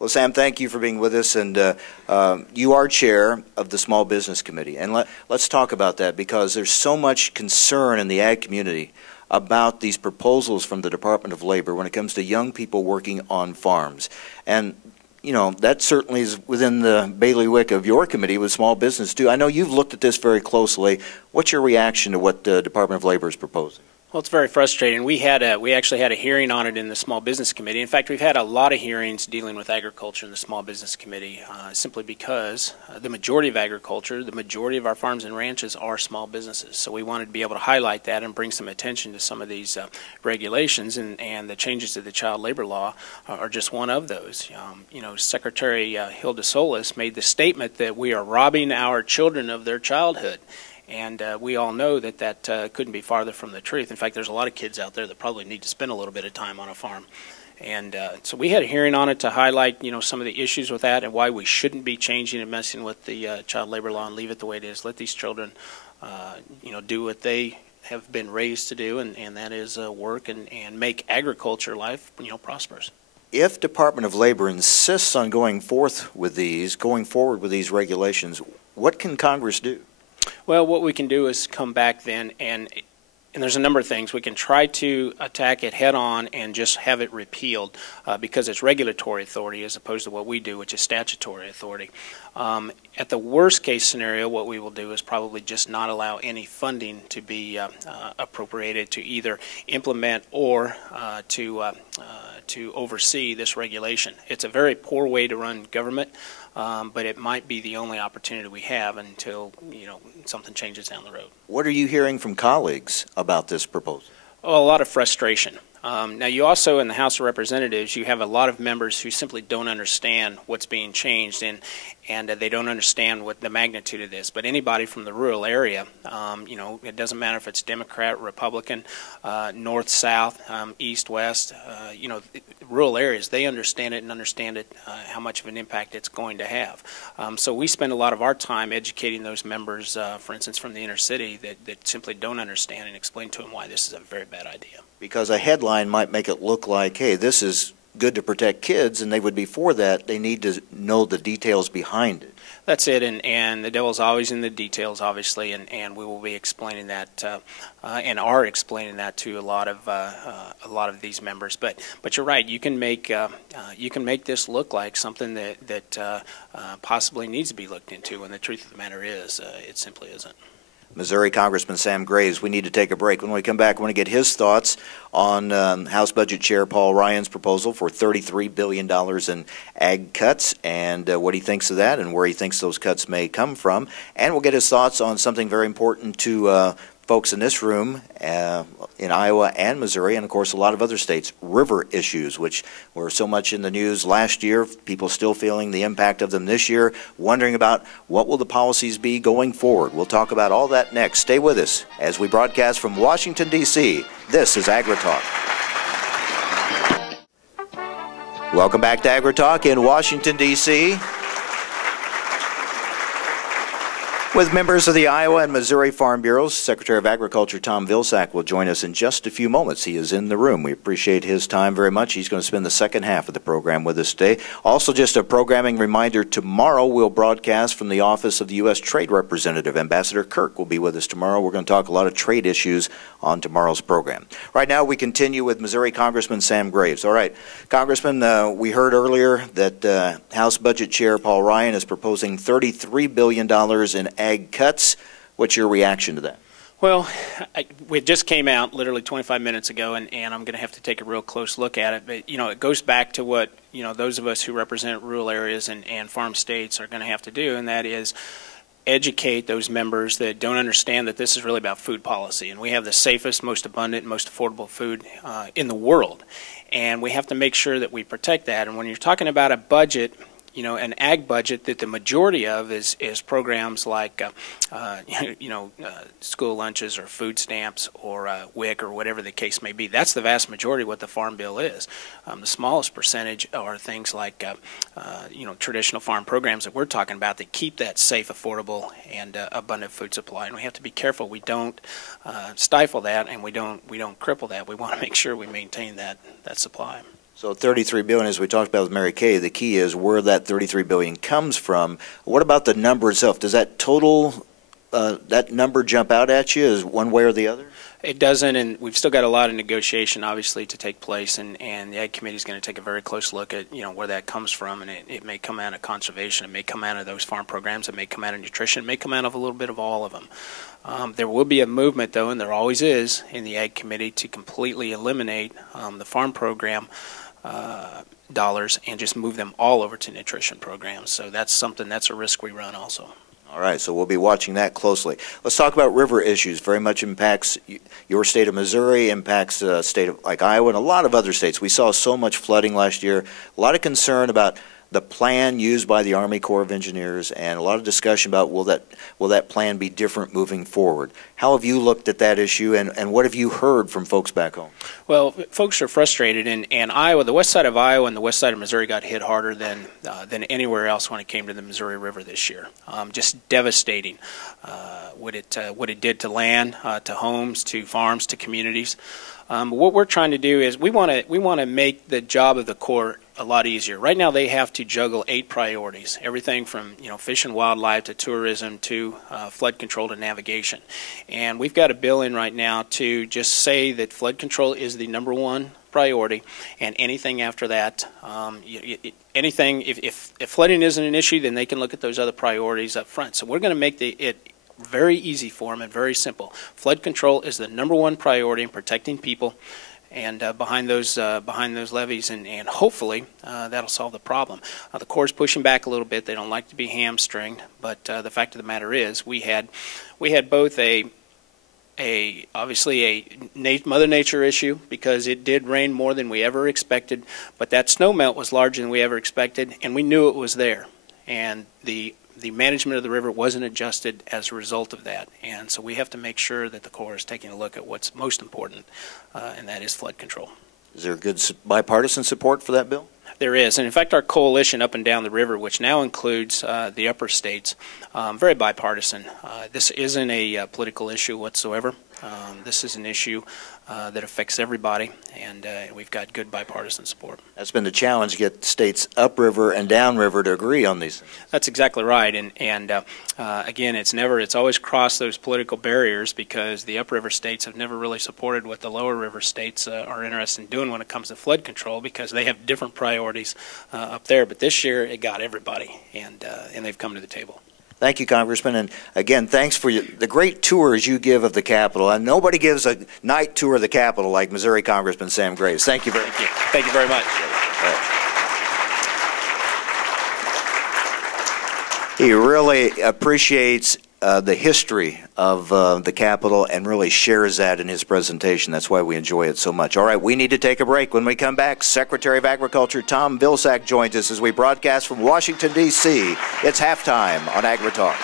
Well, Sam, thank you for being with us, and you are chair of the Small Business Committee, and let's talk about that because there's so much concern in the ag community about these proposals from the Department of Labor when it comes to young people working on farms. And, you know, that certainly is within the bailiwick of your committee with small business, too. I know you've looked at this very closely. What's your reaction to what the Department of Labor is proposing? Well, it's very frustrating. We actually had a hearing on it in the Small Business Committee. In fact, we've had a lot of hearings dealing with agriculture in the Small Business Committee simply because the majority of agriculture, the majority of our farms and ranches are small businesses. So we wanted to be able to highlight that and bring some attention to some of these regulations, and the changes to the child labor law are just one of those. You know, Secretary Hilda Solis made the statement that we are robbing our children of their childhood. And we all know that couldn't be farther from the truth. In fact, there's a lot of kids out there that probably need to spend a little bit of time on a farm. And so we had a hearing on it to highlight, you know, some of the issues with that and why we shouldn't be changing and messing with the child labor law and leave it the way it is. Let these children, you know, do what they have been raised to do, and that is work and make agriculture life, you know, prosperous. If Department of Labor insists on going forward with these regulations, what can Congress do? Well, what we can do is come back then, and there's a number of things. We can try to attack it head on and just have it repealed because it's regulatory authority as opposed to what we do, which is statutory authority. At the worst case scenario, what we will do is probably just not allow any funding to be appropriated to either implement or to oversee this regulation. It's a very poor way to run government, but it might be the only opportunity we have until, you know, something changes down the road. What are you hearing from colleagues about this proposal? Oh, a lot of frustration. Now, you also, in the House of Representatives, you have a lot of members who simply don't understand what's being changed, and they don't understand what the magnitude of this. But anybody from the rural area, you know, it doesn't matter if it's Democrat, Republican, North, South, East, West, you know, rural areas, they understand it and understand it, how much of an impact it's going to have. So we spend a lot of our time educating those members, for instance, from the inner city that simply don't understand and explain to them why this is a very bad idea. Because a headline might make it look like, hey, this is good to protect kids, and they would be for that. They need to know the details behind it. That's it, and the devil's always in the details, obviously, and we will be explaining that and are explaining that to a lot of these members. But you're right. You can make this look like something that possibly needs to be looked into, when the truth of the matter is, it simply isn't. Missouri Congressman Sam Graves. We need to take a break. When we come back, I want to get his thoughts on House Budget Chair Paul Ryan's proposal for $33 billion in ag cuts and what he thinks of that and where he thinks those cuts may come from. And we'll get his thoughts on something very important to folks in this room in Iowa and Missouri, and of course a lot of other states, river issues, which were so much in the news last year, people still feeling the impact of them this year, wondering about what will the policies be going forward. We'll talk about all that next. Stay with us as we broadcast from Washington, D.C. This is AgriTalk. Welcome back to AgriTalk in Washington, D.C. With members of the Iowa and Missouri Farm Bureaus. Secretary of Agriculture Tom Vilsack will join us in just a few moments. He is in the room. We appreciate his time very much. He's going to spend the second half of the program with us today. Also, just a programming reminder, tomorrow we'll broadcast from the office of the U.S. Trade Representative. Ambassador Kirk will be with us tomorrow. We're going to talk a lot of trade issues on tomorrow's program. Right now we continue with Missouri Congressman Sam Graves. All right, Congressman, we heard earlier that House Budget Chair Paul Ryan is proposing $33 billion in ag cuts. What's your reaction to that? Well, it just came out literally 25 minutes ago, and I'm going to have to take a real close look at it. But, you know, it goes back to what, you know, those of us who represent rural areas and farm states are going to have to do, and that is educate those members that don't understand that this is really about food policy. And we have the safest, most abundant, most affordable food in the world. And we have to make sure that we protect that. And when you're talking about a budget, you know, an ag budget that the majority of is programs like, school lunches or food stamps or WIC or whatever the case may be. That's the vast majority of what the Farm Bill is. The smallest percentage are things like, traditional farm programs that we're talking about that keep that safe, affordable, and abundant food supply. And we have to be careful we don't stifle that, and we don't cripple that. We want to make sure we maintain that supply. So $33 billion, as we talked about with Mary Kay, the key is where that $33 billion comes from. What about the number itself? Does that total, that number jump out at you as one way or the other? It doesn't, and we've still got a lot of negotiation, obviously, to take place, and the Ag Committee is going to take a very close look at, where that comes from, and it may come out of conservation, it may come out of those farm programs, it may come out of nutrition, it may come out of a little bit of all of them. There will be a movement, though, and there always is, in the Ag Committee to completely eliminate the farm program dollars and just move them all over to nutrition programs. So that's a risk we run also. All right, so we'll be watching that closely. Let's talk about river issues. Very much impacts your state of Missouri, impacts a state like Iowa and a lot of other states. We saw so much flooding last year, a lot of concern about the plan used by the Army Corps of Engineers, and a lot of discussion about will that plan be different moving forward. How have you looked at that issue, and what have you heard from folks back home? Well, folks are frustrated, and Iowa, the west side of Iowa and the west side of Missouri got hit harder than anywhere else when it came to the Missouri River this year. Just devastating what it did to land, to homes, to farms, to communities. What we're trying to do is we want to make the job of the Corps a lot easier. Right now they have to juggle 8 priorities, everything from fish and wildlife to tourism to flood control to navigation. And we've got a bill in right now to just say that flood control is the #1 priority, and anything after that, if flooding isn't an issue, then they can look at those other priorities up front. So we're going to make it very easy for them and very simple. Flood control is the #1 priority in protecting people and behind those levees, and hopefully that'll solve the problem. The Corps is pushing back a little bit. They don't like to be hamstringed, but the fact of the matter is we had both obviously a Mother Nature issue because it did rain more than we ever expected, but that snow melt was larger than we ever expected, and we knew it was there, and the management of the river wasn't adjusted as a result of that. And so we have to make sure that the Corps is taking a look at what's most important, and that is flood control. Is there good bipartisan support for that bill? There is, and in fact our coalition up and down the river, which now includes the upper states, very bipartisan. This isn't a political issue whatsoever. This is an issue that affects everybody, and we've got good bipartisan support. That's been the challenge, to get states upriver and downriver to agree on these things. That's exactly right, and again, it's always crossed those political barriers because the upriver states have never really supported what the lower river states are interested in doing when it comes to flood control because they have different priorities up there. But this year, it got everybody, and they've come to the table. Thank you, Congressman, and again, thanks for the great tours you give of the Capitol. And nobody gives a night tour of the Capitol like Missouri Congressman Sam Graves. Thank you very much. Thank you very much. He really appreciates the history of the Capitol and really shares that in his presentation. That's why we enjoy it so much. All right, we need to take a break. When we come back, Secretary of Agriculture Tom Vilsack joins us as we broadcast from Washington, D.C. It's halftime on AgriTalk.